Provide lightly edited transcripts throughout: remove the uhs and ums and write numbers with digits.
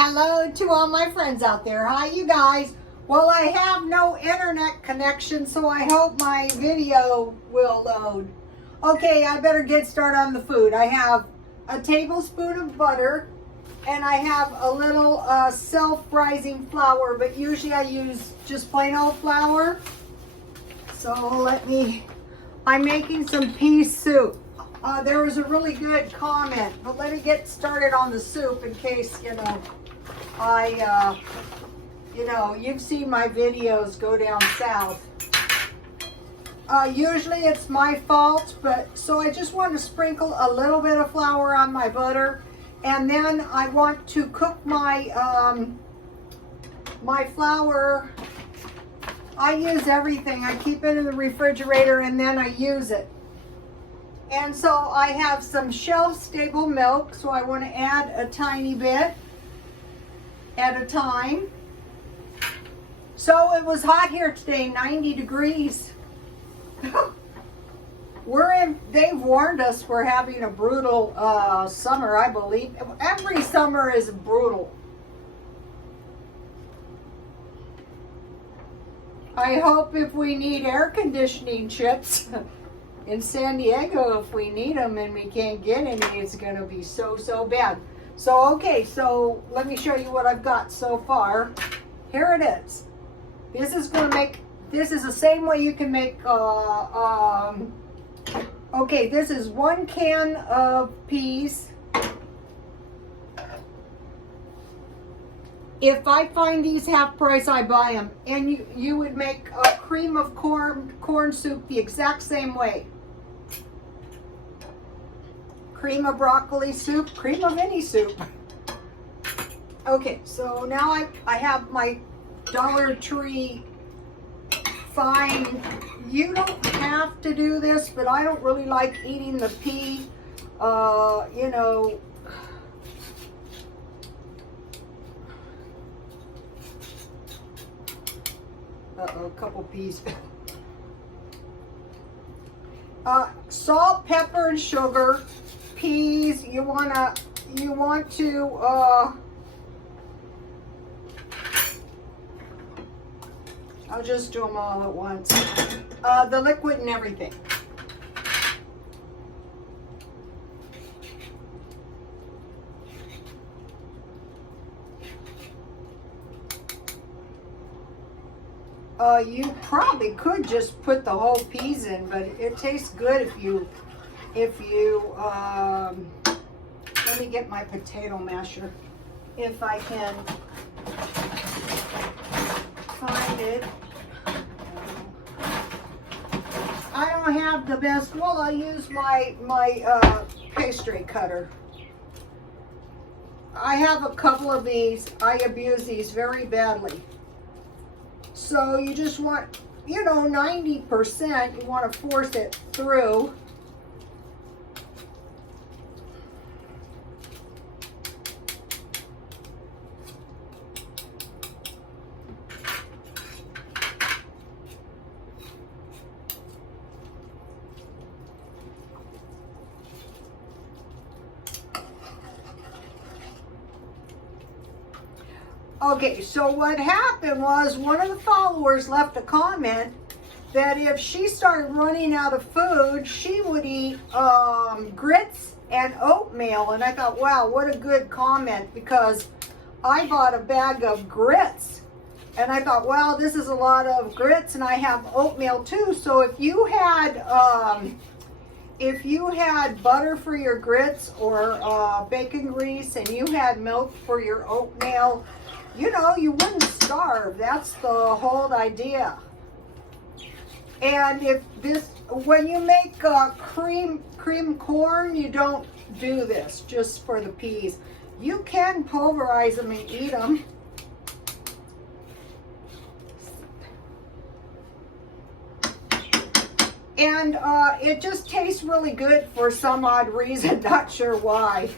Hello to all my friends out there. Hi, you guys. Well, I have no internet connection, so I hope my video will load. Okay, I better get started on the food. I have a tablespoon of butter, and I have a little self-rising flour, but usually I use just plain old flour. So I'm making some pea soup. There was a really good comment, but let me get started on the soup in case, you've seen my videos go down south. Usually it's my fault, so I just want to sprinkle a little bit of flour on my butter, and then I want to cook my my flour. I use everything. I keep it in the refrigerator and then I use it. And so I have some shelf-stable milk, so I want to add a tiny bit at a time. So it was hot here today, 90 degrees. They've warned us we're having a brutal summer, I believe. Every summer is brutal. I hope if we need air conditioning chips in San Diego, if we need them and we can't get any, it's going to be so bad. So, okay, so let me show you what I've got so far. Here it is. This is the same way you can make, okay, this is 1 can of peas. If I find these half price, I buy them. And you would make a cream of corn soup the exact same way. Cream of broccoli soup, cream of any soup. Okay, so now I have my Dollar Tree fine. You don't have to do this, but I don't really like eating the pea, a couple peas. Salt, pepper, and sugar. Peas, you want to I'll just do them all at once. The liquid and everything. You probably could just put the whole peas in, but it tastes good if you let me get my potato masher if I can find it. I don't have the best. Well, I'll use my pastry cutter. I have a couple of these. I abuse these very badly. So you just want, 90%, you want to force it through. Okay, so what happened was one of the followers left a comment that if she started running out of food, she would eat grits and oatmeal. And I thought, wow, what a good comment, because I bought a bag of grits. And I thought, wow, this is a lot of grits, and I have oatmeal too. So if you had butter for your grits or bacon grease, and you had milk for your oatmeal, you wouldn't starve. That's the whole idea. And when you make cream corn, you don't do this just for the peas. You can pulverize them and eat them. And it just tastes really good for some odd reason, not sure why.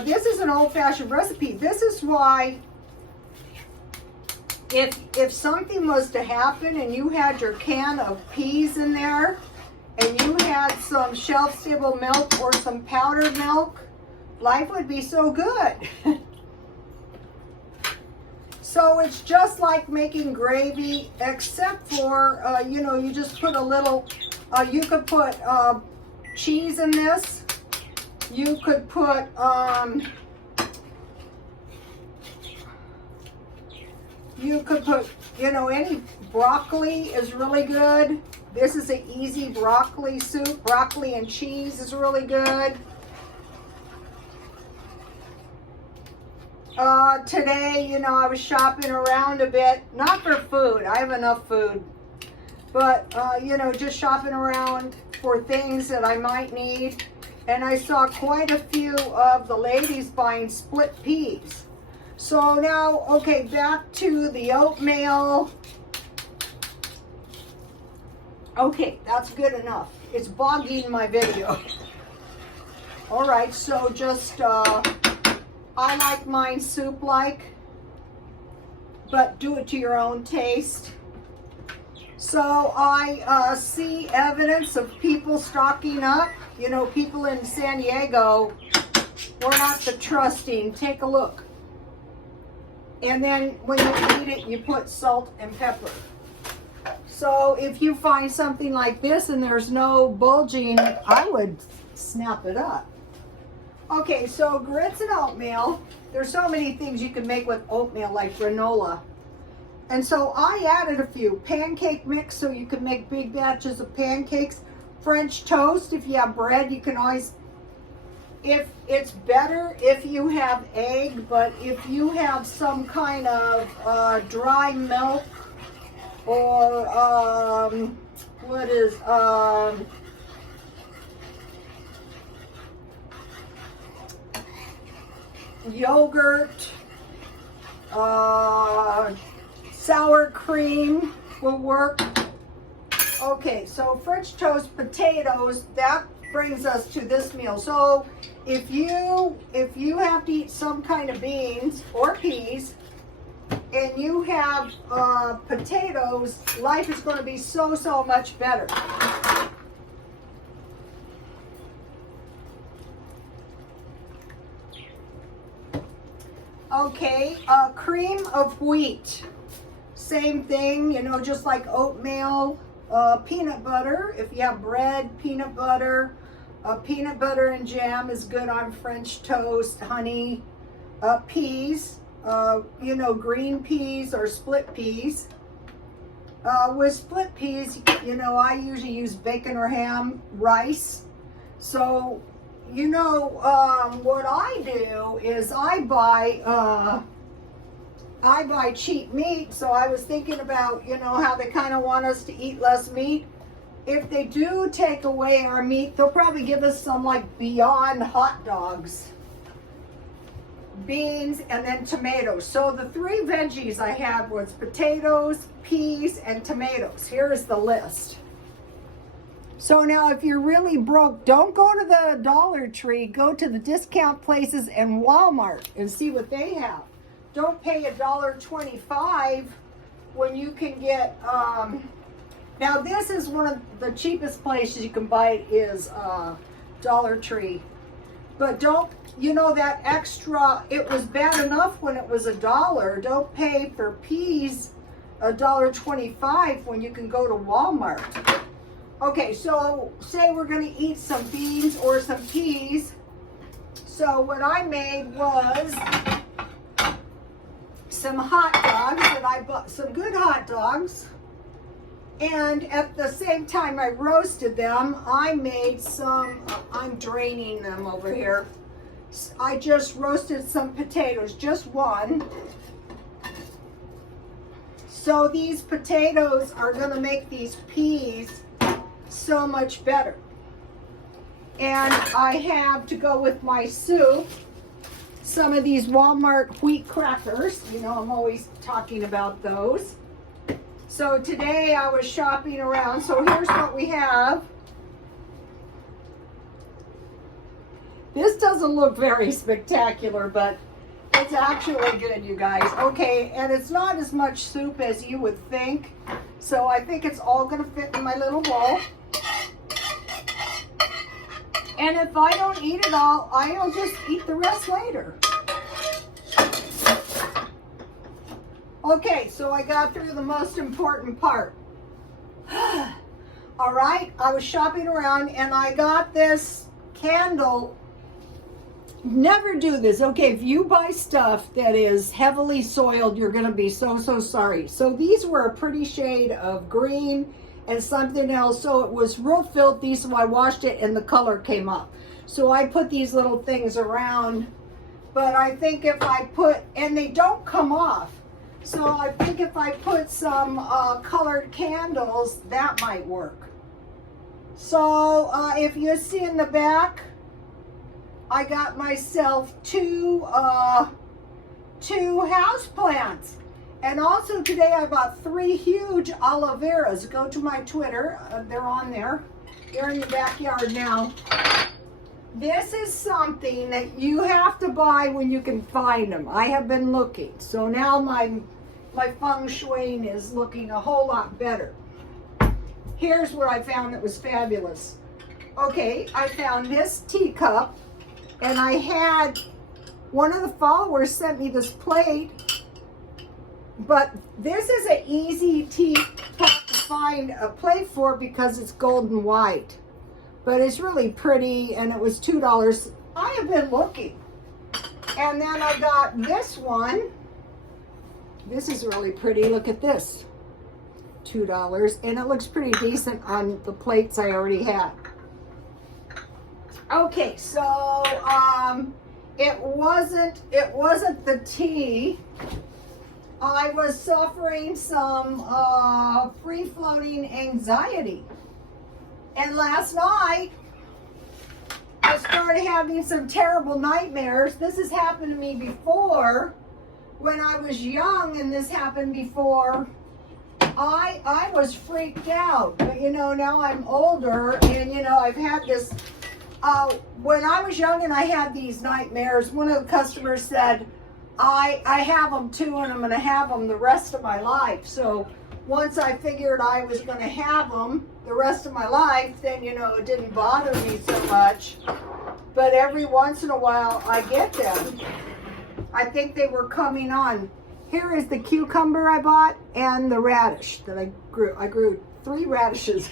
This is an old-fashioned recipe. This is why if something was to happen and you had your can of peas in there and you had some shelf-stable milk or some powdered milk, life would be so good. So it's just like making gravy, except for, you know, you just put a little, you could put cheese in this. You could put, you know, any broccoli is really good. This is an easy broccoli soup. Broccoli and cheese is really good. Today, you know, I was shopping around a bit, not for food, I have enough food, but, you know, just shopping around for things that I might need, and I saw quite a few of the ladies buying split peas. So now, okay, back to the oatmeal. Okay, that's good enough. It's bogging my video. All right, so just, I like mine soup-like, but do it to your own taste. So I see evidence of people stocking up. You know, people in San Diego, we're not the trusting. Take a look. And then when you eat it, you put salt and pepper. So if you find something like this and there's no bulging, I would snap it up. Okay, so grits and oatmeal. There's so many things you can make with oatmeal, like granola. And so I added a few. Pancake mix, so you can make big batches of pancakes. French toast, if you have bread, you can always, if it's better if you have egg, but if you have some kind of dry milk or what is yogurt, sour cream will work. Okay, so French toast, potatoes, that brings us to this meal. So if you have to eat some kind of beans or peas and you have potatoes, life is going to be so much better. Okay, cream of wheat. Same thing, you know, just like oatmeal. Peanut butter, if you have bread, peanut butter and jam is good on French toast. Honey, peas, you know, green peas or split peas. With split peas, you know, I usually use bacon or ham. Rice. So, you know, what I do is I buy cheap meat. So I was thinking about, you know, how they kind of want us to eat less meat. If they do take away our meat, they'll probably give us some like Beyond hot dogs, beans, and then tomatoes. So the three veggies I had was potatoes, peas, and tomatoes. Here is the list. So now if you're really broke, don't go to the Dollar Tree. Go to the discount places and Walmart and see what they have. Don't pay $1.25 when you can get, now this is one of the cheapest places you can buy it is Dollar Tree. But don't, you know, that extra, it was bad enough when it was $1. Don't pay for peas $1.25 when you can go to Walmart. Okay, so say we're gonna eat some beans or some peas. So what I made was some hot dogs, and I bought some good hot dogs, and at the same time I roasted them, I made some, I'm draining them over here. I just roasted some potatoes, just one. So these potatoes are gonna make these peas so much better. And I have, to go with my soup, some of these Walmart wheat crackers. You know, I'm always talking about those. So today I was shopping around. So here's what we have. This doesn't look very spectacular, but it's actually good, you guys. Okay, and it's not as much soup as you would think. So I think it's all gonna fit in my little bowl. And if I don't eat it all, I'll just eat the rest later. Okay, so I got through the most important part. All right, I was shopping around and I got this candle. Never do this. Okay, if you buy stuff that is heavily soiled, you're going to be so sorry. So these were a pretty shade of green and something else. So it was real filthy, so I washed it and the color came up. So I put these little things around, but I think if I put, and they don't come off, so I think if I put some colored candles, that might work. So if you see in the back, I got myself two house plants. And also today I bought 3 huge aloe veras. Go to my Twitter, they're on there. They're in the backyard now. This is something that you have to buy when you can find them. I have been looking. So now my feng shui is looking a whole lot better. Here's what I found that was fabulous. Okay, I found this teacup, and I had one of the followers sent me this plate, but this is an easy teacup to find a plate for because it's gold and white. But it's really pretty, and it was $2. I have been looking. And then I got this one. This is really pretty. Look at this. $2. And it looks pretty decent on the plates I already had. Okay, so it wasn't the tea. I was suffering some free-floating anxiety. And last night, I started having some terrible nightmares. This has happened to me before. When I was young and this happened before, I was freaked out. But, you know, now I'm older and, you know, I've had this. When I was young and I had these nightmares, one of the customers said, I have them too, and I'm going to have them the rest of my life. So once I figured I was going to have them the rest of my life, then, you know, it didn't bother me so much. But every once in a while, I get them. I think they were coming on. Here is the cucumber I bought and the radish that I grew. I grew 3 radishes.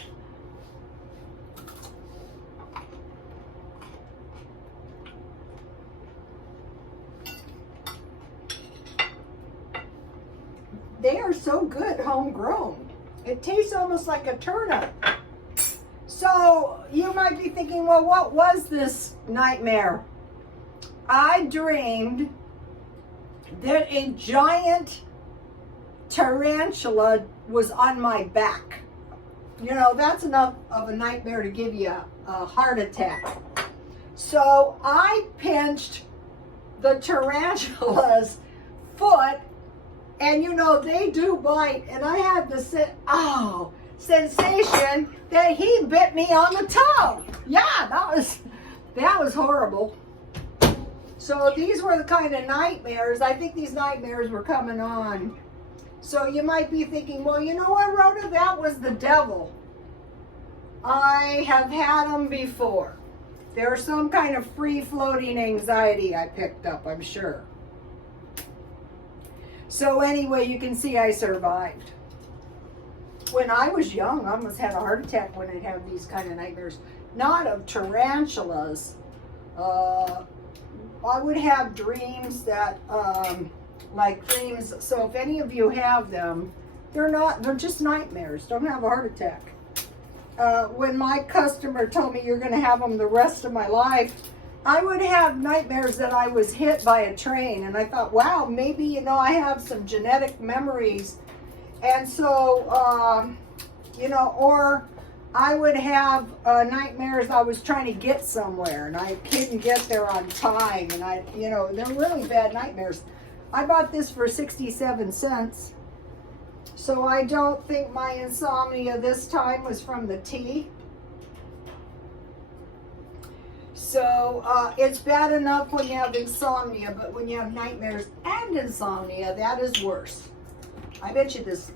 They are so good, homegrown. It tastes almost like a turnip. So you might be thinking, well, what was this nightmare? I dreamed that a giant tarantula was on my back. You know, that's enough of a nightmare to give you a heart attack. So I pinched the tarantula's foot, and you know, they do bite, and I had the sensation that he bit me on the toe. Yeah, that was horrible. So these were the kind of nightmares. I think these nightmares were coming on. So you might be thinking, well, you know what, Rhoda, that was the devil. I have had them before. There's some kind of free-floating anxiety I picked up, I'm sure. So anyway, you can see I survived. When I was young, I almost had a heart attack when I'd have these kind of nightmares. Not of tarantulas. I would have dreams that, like dreams. So if any of you have them, they're just nightmares. Don't have a heart attack. When my customer told me you're going to have them the rest of my life, I would have nightmares that I was hit by a train. And I thought, wow, maybe, you know, I have some genetic memories. And so, you know, or I would have nightmares I was trying to get somewhere and I couldn't get there on time. And you know, they're really bad nightmares. I bought this for 67 cents. So I don't think my insomnia this time was from the tea. So it's bad enough when you have insomnia, but when you have nightmares and insomnia, that is worse. I bet you this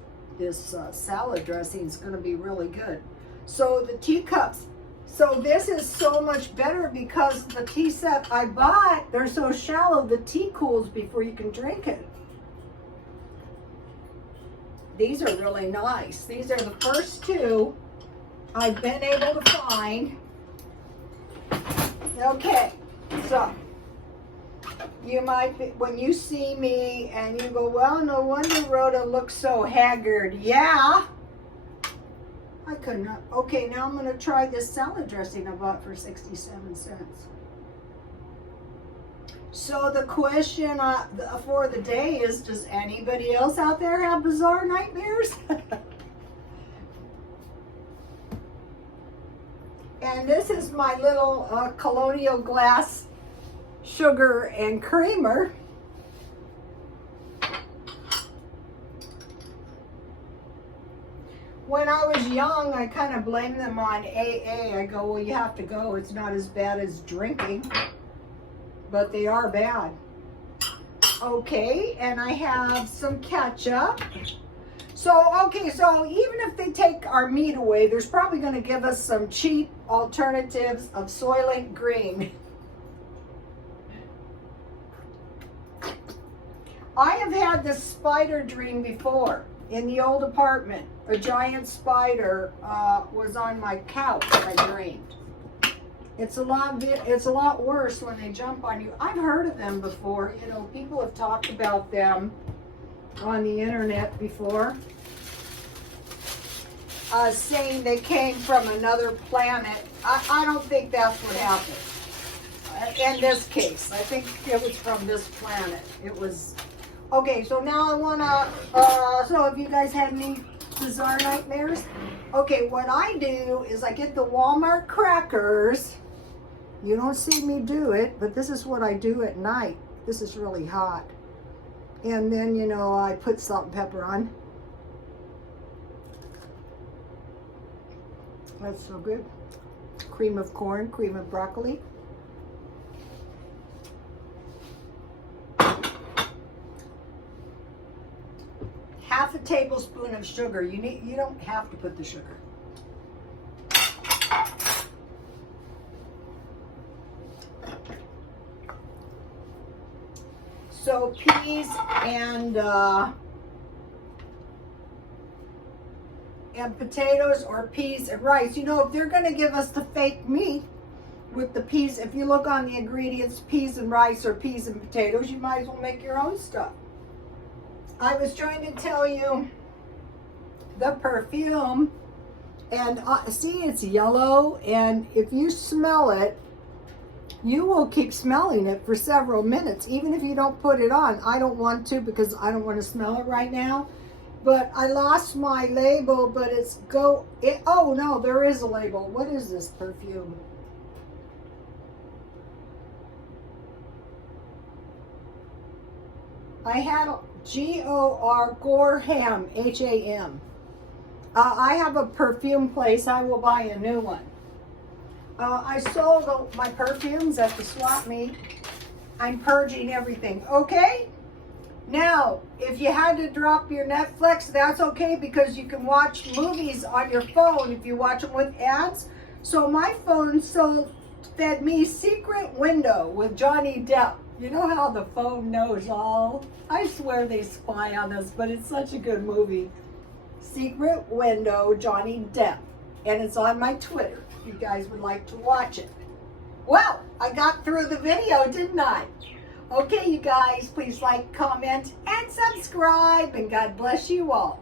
salad dressing is going to be really good. So the teacups. So this is so much better because the tea set I bought, they're so shallow, the tea cools before you can drink it. These are really nice. These are the first two I've been able to find. Okay, so you might be, when you see me and you go, well, no wonder Rhoda looks so haggard. Yeah. I couldn't. Okay, now I'm going to try this salad dressing I bought for 67 cents. So the question for the day is, does anybody else out there have bizarre nightmares? And this is my little colonial glass sugar and creamer. When I was young, I kind of blamed them on AA. I go, well, you have to go. It's not as bad as drinking, but they are bad. Okay, and I have some ketchup. So, okay, so even if they take our meat away, there's probably going to give us some cheap alternatives of Soylent Green. I have had this spider dream before in the old apartment. A giant spider was on my couch. I dreamed. It's a lot worse when they jump on you. I've heard of them before. You know, people have talked about them on the internet before, saying they came from another planet. I don't think that's what happened in this case. I think it was from this planet. It was okay. So now I wanna. So have you guys had any bizarre nightmares? Okay, what I do is I get the Walmart crackers. You don't see me do it, but this is what I do at night. This is really hot. And then, you know, I put salt and pepper on. That's so good. Cream of corn, cream of broccoli. Half a tablespoon of sugar. You don't have to put the sugar. So peas and potatoes, or peas and rice. You know, if they're going to give us the fake meat with the peas, if you look on the ingredients, peas and rice or peas and potatoes, you might as well make your own stuff. I was trying to tell you the perfume, and see, it's yellow, and if you smell it, you will keep smelling it for several minutes, even if you don't put it on. I don't want to because I don't want to smell it right now. But I lost my label, but oh no, there is a label. What is this perfume? I had G-O-R, Gorham, H-A-M. I have a perfume place. I will buy a new one. I sold my perfumes at the swap meet. I'm purging everything. Okay? Now, if you had to drop your Netflix, that's okay, because you can watch movies on your phone if you watch them with ads. So my phone fed me Secret Window with Johnny Depp. You know how the phone knows all? I swear they spy on us, but it's such a good movie. Secret Window, Johnny Depp. And it's on my Twitter if you guys would like to watch it. Well, I got through the video, didn't I? Okay, you guys, please like, comment, and subscribe, and God bless you all.